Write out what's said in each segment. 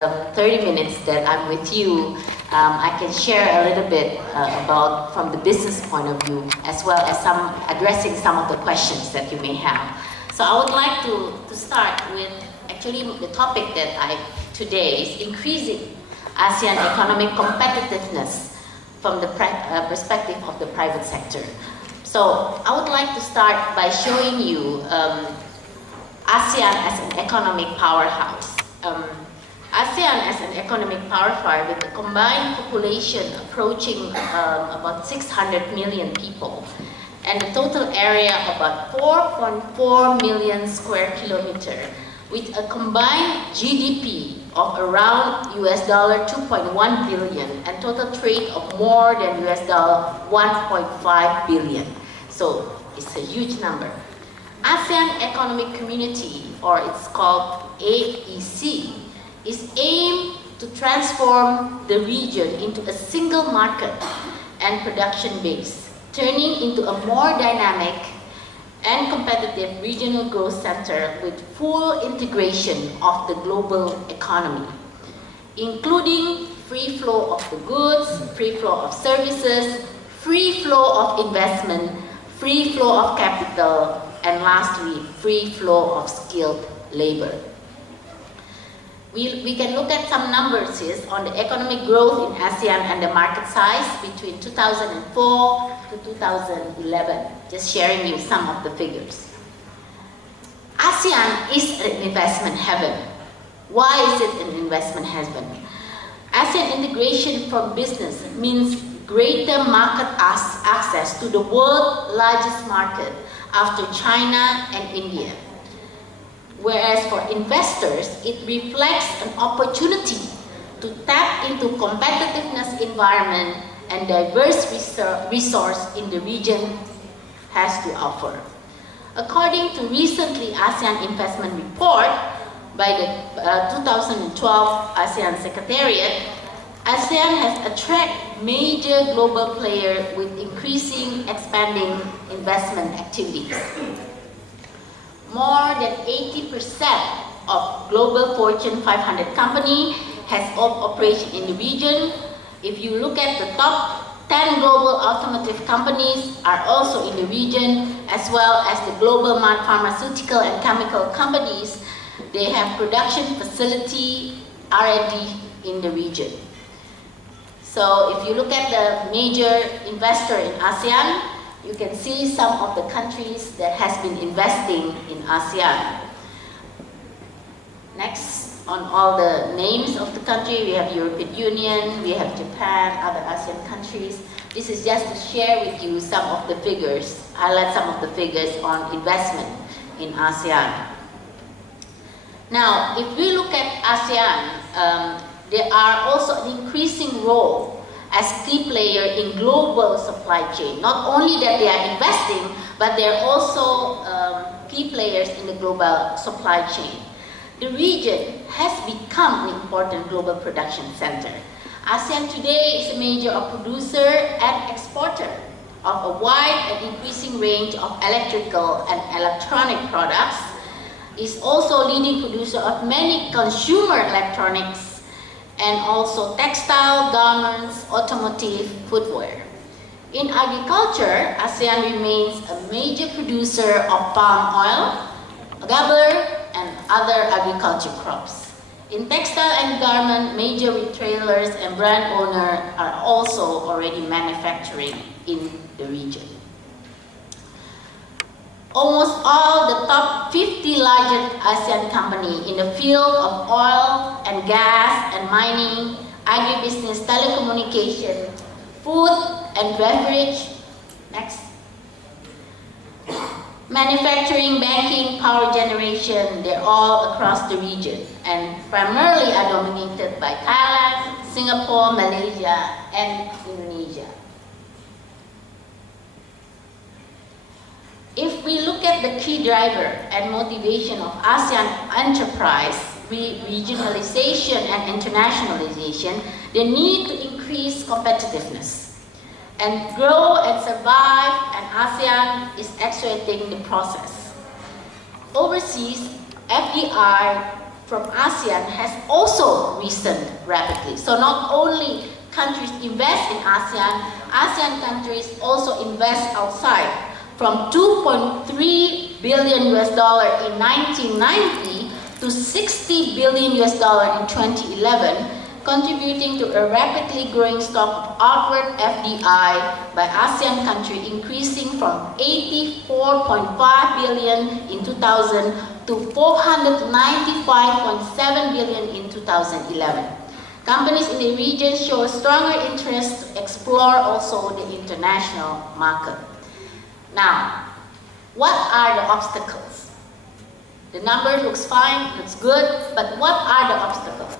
30 minutes that I'm with you, I can share a little bit about from the business point of view, as well as addressing some of the questions that you may have. So I would like to start with actually the topic that today is increasing ASEAN economic competitiveness from the perspective of the private sector. So I would like to start by showing you ASEAN as an economic powerhouse. ASEAN as an economic powerhouse with a combined population approaching about 600 million people and a total area about 4.4 million square kilometers with a combined GDP of around US dollar 2.1 billion and total trade of more than US dollar 1.5 billion. So it's a huge number. ASEAN Economic Community, or it's called AEC, is aimed to transform the region into a single market and production base, turning into a more dynamic and competitive regional growth center with full integration of the global economy, including free flow of the goods, free flow of services, free flow of investment, free flow of capital, and lastly, free flow of skilled labor. We can look at some numbers here on the economic growth in ASEAN and the market size between 2004 to 2011. Just sharing you some of the figures. ASEAN is an investment heaven. Why is it an investment heaven? ASEAN integration for business means greater market access to the world's largest market after China and India. Whereas for investors, it reflects an opportunity to tap into competitiveness environment and diverse resource in the region has to offer. According to recently ASEAN Investment Report by the 2012 ASEAN Secretariat, ASEAN has attracted major global players with expanding investment activities. More than 80% of global Fortune 500 company has operation in the region. If you look at the top 10 global automotive companies are also in the region, as well as the global pharmaceutical and chemical companies. They have production facility, R&D in the region. So if you look at the major investor in ASEAN, you can see some of the countries that has been investing in ASEAN. Next, on all the names of the country, we have European Union, we have Japan, other ASEAN countries. This is just to share with you some of the figures, highlight some of the figures on investment in ASEAN. Now, if we look at ASEAN, there are also an increasing role as key player in global supply chain. Not only that they are investing, but they are also key players in the global supply chain. The region has become an important global production center. ASEAN today is a major producer and exporter of a wide and increasing range of electrical and electronic products. Is also leading producer of many consumer electronics and also textile, garments, automotive, footwear. In agriculture, ASEAN remains a major producer of palm oil, rubber, and other agriculture crops. In textile and garment, major retailers and brand owners are also already manufacturing in the region. Almost all the top 50 largest ASEAN companies in the field of oil and gas and mining, agribusiness, telecommunication, food and beverage, next, manufacturing, banking, power generation, they're all across the region and primarily are dominated by Thailand, Singapore, Malaysia, and Indonesia. If we look at the key driver and motivation of ASEAN enterprise, regionalization and internationalization, the need to increase competitiveness and grow and survive, and ASEAN is accelerating the process. Overseas, FDI from ASEAN has also risen rapidly. So not only countries invest in ASEAN, ASEAN countries also invest outside. From 2.3 billion US dollar in 1990 to 60 billion US dollar in 2011, contributing to a rapidly growing stock of outward FDI by ASEAN country, increasing from 84.5 billion in 2000 to 495.7 billion in 2011. Companies in the region show a stronger interest to explore also the international market. Now, what are the obstacles? The number looks fine, looks good, but what are the obstacles?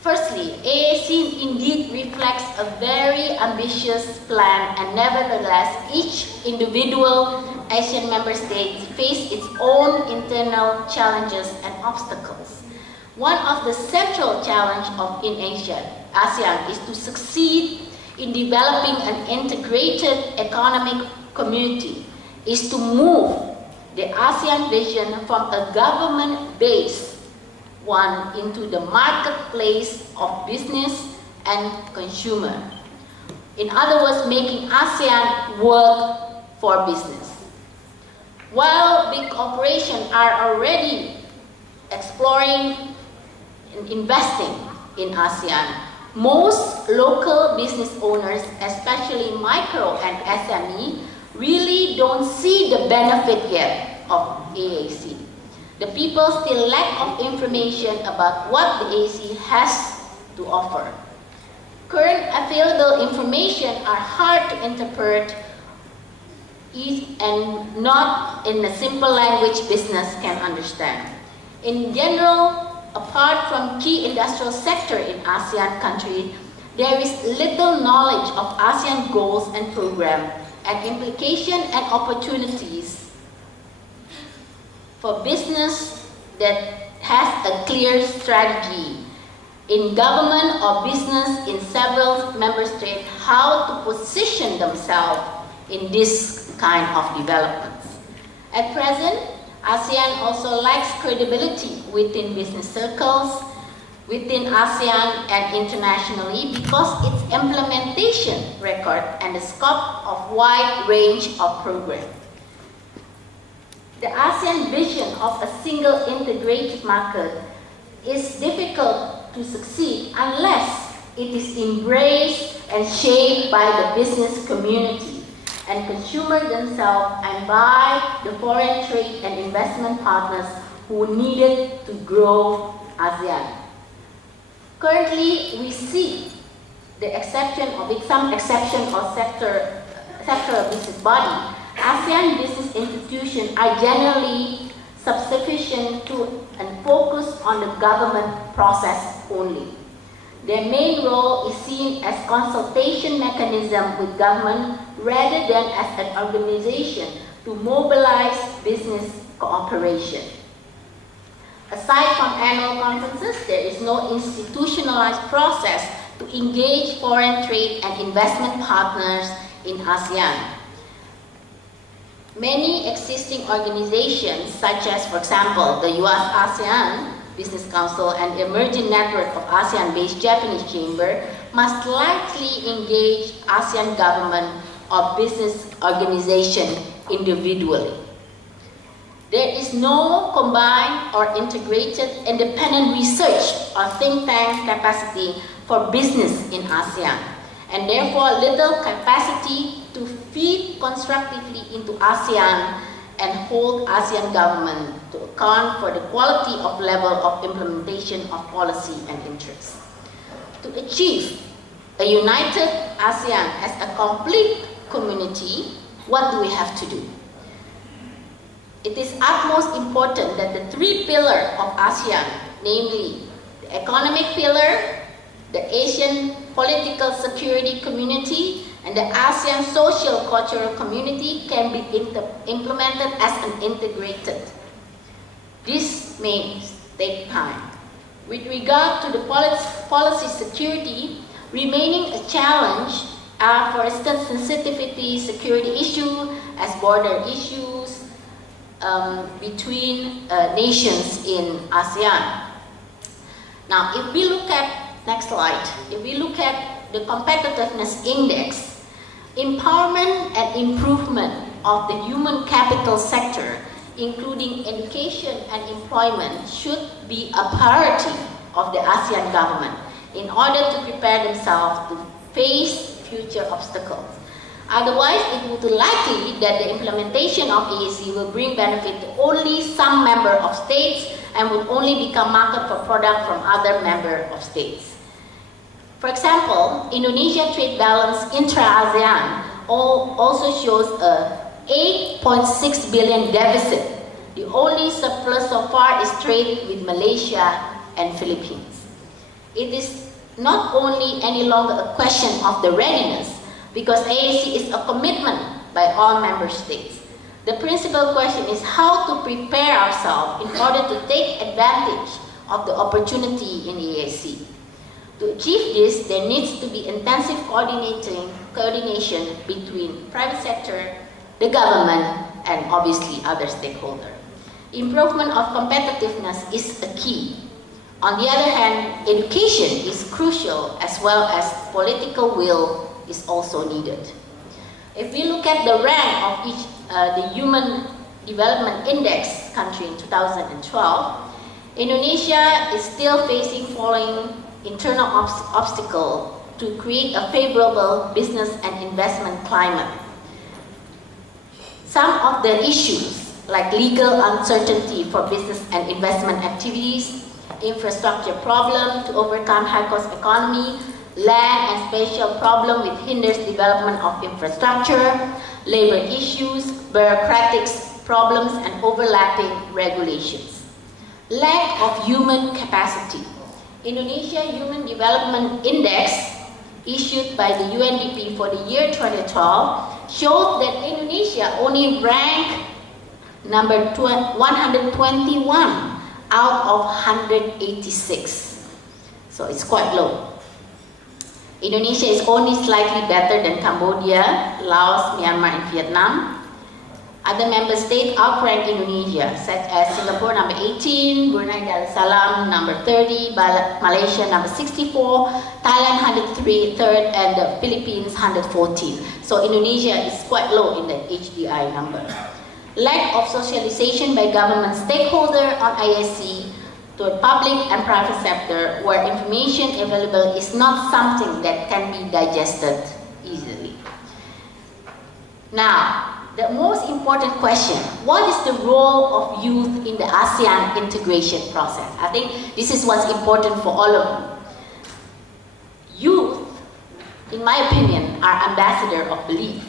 Firstly, ASEAN indeed reflects a very ambitious plan, and nevertheless, each individual Asian member state face its own internal challenges and obstacles. One of the central challenges in ASEAN is to succeed in developing an integrated economic community, is to move the ASEAN vision from a government-based one into the marketplace of business and consumer. In other words, making ASEAN work for business. While big corporations are already exploring and investing in ASEAN, most local business owners, especially micro and SME, really don't see the benefit yet of AAC. The people still lack of information about what the AAC has to offer. Current available information are hard to interpret and not in a simple language business can understand. In general, apart from key industrial sector in ASEAN countries, there is little knowledge of ASEAN goals and program and implication and opportunities for business that has a clear strategy in government or business in several member states how to position themselves in this kind of developments. At present, ASEAN also lacks credibility within business circles, within ASEAN and internationally because its implementation record and the scope of wide range of programs. The ASEAN vision of a single integrated market is difficult to succeed unless it is embraced and shaped by the business community and consumers themselves and by the foreign trade and investment partners who needed to grow ASEAN. Currently, we see the exception of some exception or sectoral business body. ASEAN business institutions are generally sufficient to and focus on the government process only. Their main role is seen as consultation mechanism with government rather than as an organization to mobilize business cooperation. Aside from annual conferences, there is no institutionalized process to engage foreign trade and investment partners in ASEAN. Many existing organizations, such as, for example, the US ASEAN Business Council and the emerging network of ASEAN-based Japanese Chamber, must likely engage ASEAN government or business organization individually. There is no combined or integrated independent research or think tank capacity for business in ASEAN, and therefore little capacity to feed constructively into ASEAN and hold ASEAN government to account for the quality of level of implementation of policy and interests. To achieve a united ASEAN as a complete community, what do we have to do? It is utmost important that the three pillars of ASEAN, namely the economic pillar, the Asian political security community, and the ASEAN social cultural community can be implemented as an integrated. This may take time. With regard to the policy security, remaining a challenge are, for instance, sensitivity security issues as border issues, between nations in ASEAN. Now, if we look at, next slide, if we look at the competitiveness index, empowerment and improvement of the human capital sector, including education and employment, should be a priority of the ASEAN government in order to prepare themselves to face future obstacles. Otherwise, it would be likely that the implementation of ASEAN will bring benefit to only some member of states and would only become market for product from other member of states. For example, Indonesia trade balance intra-ASEAN also shows a 8.6 billion deficit. The only surplus so far is trade with Malaysia and Philippines. It is not only any longer a question of the readiness, because ASEAN is a commitment by all member states. The principal question is how to prepare ourselves in order to take advantage of the opportunity in ASEAN. To achieve this, there needs to be intensive coordination between private sector, the government, and obviously other stakeholders. Improvement of competitiveness is a key. On the other hand, education is crucial, as well as political will is also needed. If we look at the rank of each, the Human Development Index country in 2012, Indonesia is still facing following internal obstacle to create a favorable business and investment climate. Some of the issues like legal uncertainty for business and investment activities, infrastructure problem to overcome high-cost economy, land and spatial problem which hinders development of infrastructure, labor issues, bureaucratic problems, and overlapping regulations. Lack of human capacity. Indonesia Human Development Index, issued by the UNDP for the year 2012, shows that Indonesia only ranked number 121 out of 186. So it's quite low. Indonesia is only slightly better than Cambodia, Laos, Myanmar, and Vietnam. Other member states outrank Indonesia, such as Singapore number 18, Brunei Darussalam number 30, Malaysia number 64, Thailand 103rd, and the Philippines 114. So Indonesia is quite low in the HDI number. Lack of socialization by government stakeholders on ISC to the public and private sector, where information available is not something that can be digested easily. Now, the most important question, what is the role of youth in the ASEAN integration process? I think this is what's important for all of you. Youth, in my opinion, are ambassadors of belief.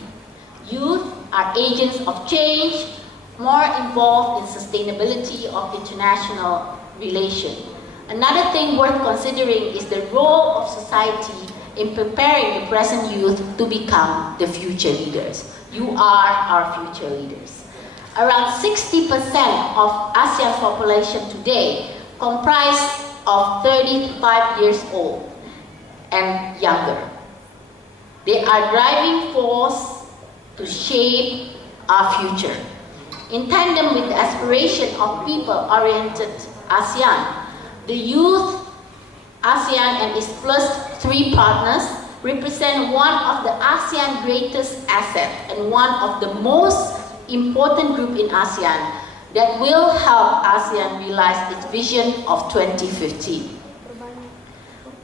Youth are agents of change, more involved in sustainability of international relations. Another thing worth considering is the role of society in preparing the present youth to become the future leaders. You are our future leaders. Around 60% of ASEAN population today comprise of 35 years old and younger. They are driving force to shape our future. In tandem with the aspiration of people-oriented ASEAN, the youth ASEAN and its plus 3 partners represent one of the ASEAN greatest assets and one of the most important group in ASEAN that will help ASEAN realize its vision of 2015.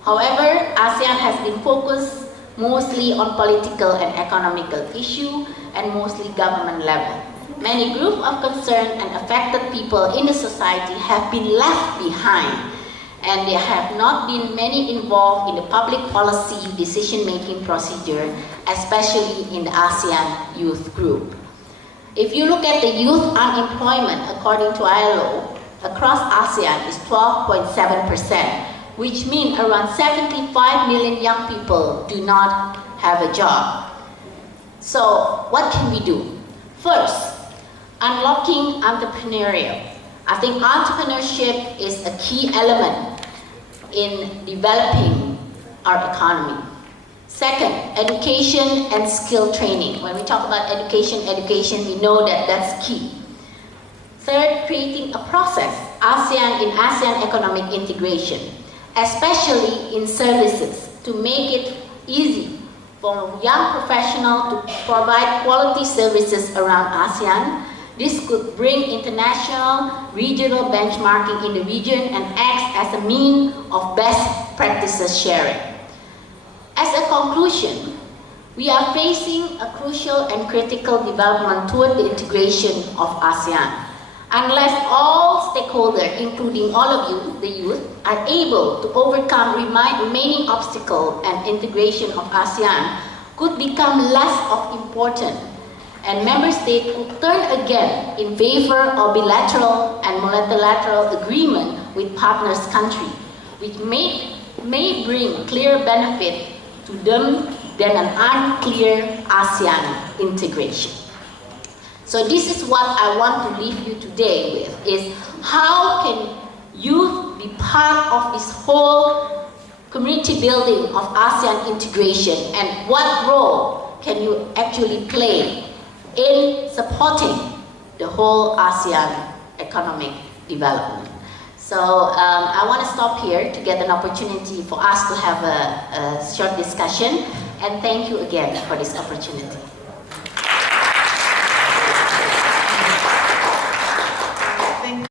However, ASEAN has been focused mostly on political and economical issues and mostly government level. Many groups of concerned and affected people in the society have been left behind, and there have not been many involved in the public policy decision-making procedure, especially in the ASEAN youth group. If you look at the youth unemployment, according to ILO, across ASEAN is 12.7%, which means around 75 million young people do not have a job. So what can we do? First, unlocking entrepreneurial. I think entrepreneurship is a key element in developing our economy. Second, education and skill training. When we talk about education, we know that that's key. Third, creating a process, ASEAN economic integration, especially in services, to make it easy for young professionals to provide quality services around ASEAN. This could bring international, regional benchmarking in the region and acts as a means of best practices sharing. As a conclusion, we are facing a crucial and critical development toward the integration of ASEAN. Unless all stakeholders, including all of you, the youth, are able to overcome remaining obstacles, and integration of ASEAN could become less of important, and member states could turn again in favor of bilateral and multilateral agreement with partners countries, which may bring clear benefit to them than an unclear ASEAN integration. So this is what I want to leave you today with, is how can youth be part of this whole community building of ASEAN integration, and what role can you actually play in supporting the whole ASEAN economic development. So I want to stop here to get an opportunity for us to have a short discussion, and thank you again for this opportunity.